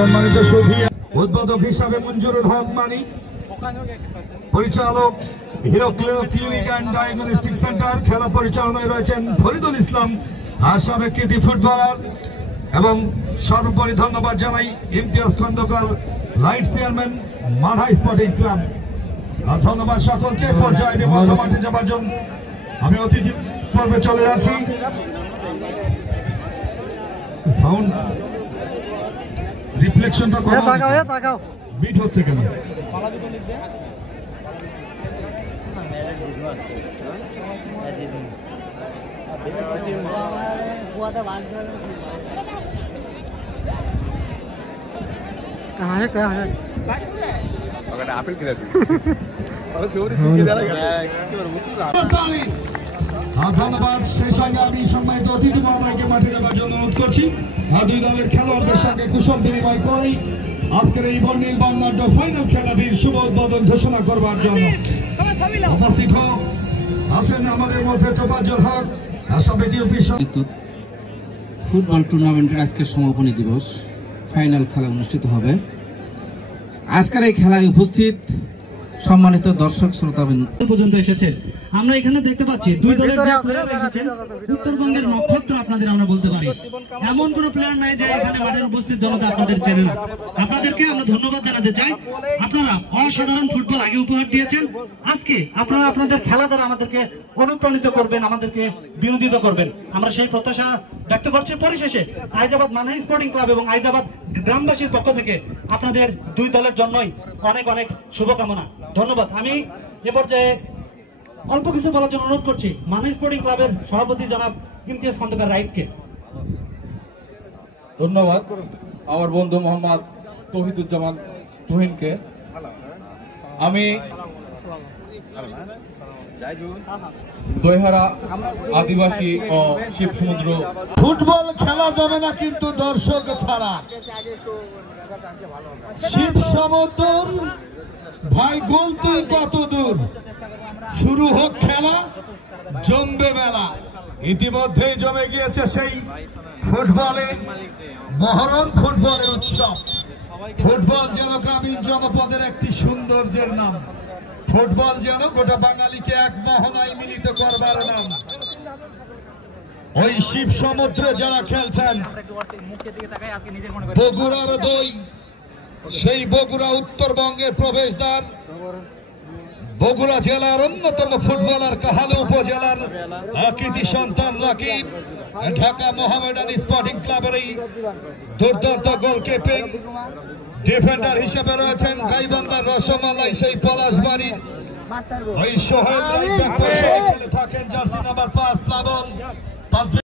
সম্মানিত সুধী উদ্বোধক হিসাবে মঞ্জুরুল হক মানি, পরিচালক hero clinic and diagnostic centre, খেলা পরিচালনায় রয়েছেন ফরিদুল ইসলাম সাবেক কৃতি ফুটবলার, এবং সর্বোপরি ধন্যবাদ জানাই Imtiaz Khandakar, right chairman Madha sporting club. ধন্যবাদ সকলকে। পর্যায়ে মধ্যমাঠে যাবার জন্য আমি অতিথি পর্বে চলে যাচ্ছি। সাউন্ড রিফ্লেকশনটা বিট হচ্ছে কেন? ধন্যবাদ। সেই সঙ্গে আমি সম্মানিত অতিথি মহোদয়কে মাঠে যাবার জন্য অনুরোধ করছি। দুই দলের খেলোয়াড়দের সঙ্গে কুশল বিনিময় করেই আজকের এই বর্ণিল বর্ণাঢ্য ফাইনাল খেলাটির শুভ উদ্বোধন ঘোষণা করবার জন্য উপস্থিত আছেন আমাদের মধ্যে তোফাজ্জল হক, সাবেক ইউপি ফুটবল টুর্নামেন্টের আজকে সমাপনী দিবস, ফাইনাল খেলা অনুষ্ঠিত হবে। আজকের এই খেলায় উপস্থিত সম্মানিত দর্শক শ্রোতাবৃন্দ পর্যন্ত এসেছেন। আমরা এখানে দেখতে পাচ্ছি দুই দলের যে প্লেয়ার এসেছেন, উত্তরবঙ্গের নক্ষত্র আপনাদের আমরা বলতে পারি। এমন কোন প্লেয়ার নাই যে এখানে মাঠের উপস্থিত জনতা আপনাদের চেনে না। আপনাদেরকে আমরা ধন্যবাদ জানাতে চাই। আপনারা অসাধারণ ফুটবল আগে উপহার দিয়েছেন। আজকে আপনারা আপনাদের খেলা দ্বারা আমাদেরকে অনুপ্রাণিত করবেন, আমাদেরকে বিনোদিত করবেন, আমরা সেই প্রত্যাশা ব্যক্ত করছি। পরিশেষে আইজাবাদ মানহা স্পোর্টিং ক্লাব এবং আইজাবাদ গ্রামবাসীর পক্ষ থেকে আপনাদের দুই দলের জন্যই অনেক অনেক শুভকামনা। ধন্যবাদ। আমি এ পর্যায়ে অল্প কিছু বলার জন্য অনুরোধ করছি মানহা স্পোর্টিং ক্লাবের সভাপতি জনাব ইমতিয়াজ খন্দকার রাইটকে। ধন্যবাদ আমার বন্ধু মোহাম্মদ তৌহিদুজ্জামান তুহিনকে। আমি দইহারা আদিবাসী ও শিব সমুদ্র। ফুটবল খেলা যাবে না কিন্তু দর্শক ছাড়া। শিব সমুদ্র ভাই বলতে কত দূর, শুরু হোক খেলা, জমবে মেলা। ইতিমধ্যেই জমে গিয়েছে সেই ফুটবলের মহরণ, ফুটবলের উৎসব। ফুটবল যেন গ্রামীণ জনপদের একটি সৌন্দর্যের নাম। ফুটবল যেন গোটা বাঙালিকে এক মোহনায় মিলিত করবার নাম। ওই শিব সমুদ্রে যারা খেলছেন, বগুড়ার দই, সেই বগুড়া উত্তরবঙ্গের প্রবেশদ্বার, বগুড়া জেলার অন্যতম ফুটবলার, কাহালু উপজেলার কৃতি সন্তান রাকিব, ঢাকা মোহামেডান স্পোর্টিং ক্লাবের এই দুর্দান্ত গোলকিপিং ডিফেন্ডার হিসেবে রয়েছেন গাইবান্ধার রসমালাই, সেই পলাশবাড়ি ওই সোহেল রায় থাকেন, জার্সি নাম্বার 5 প্লাবন।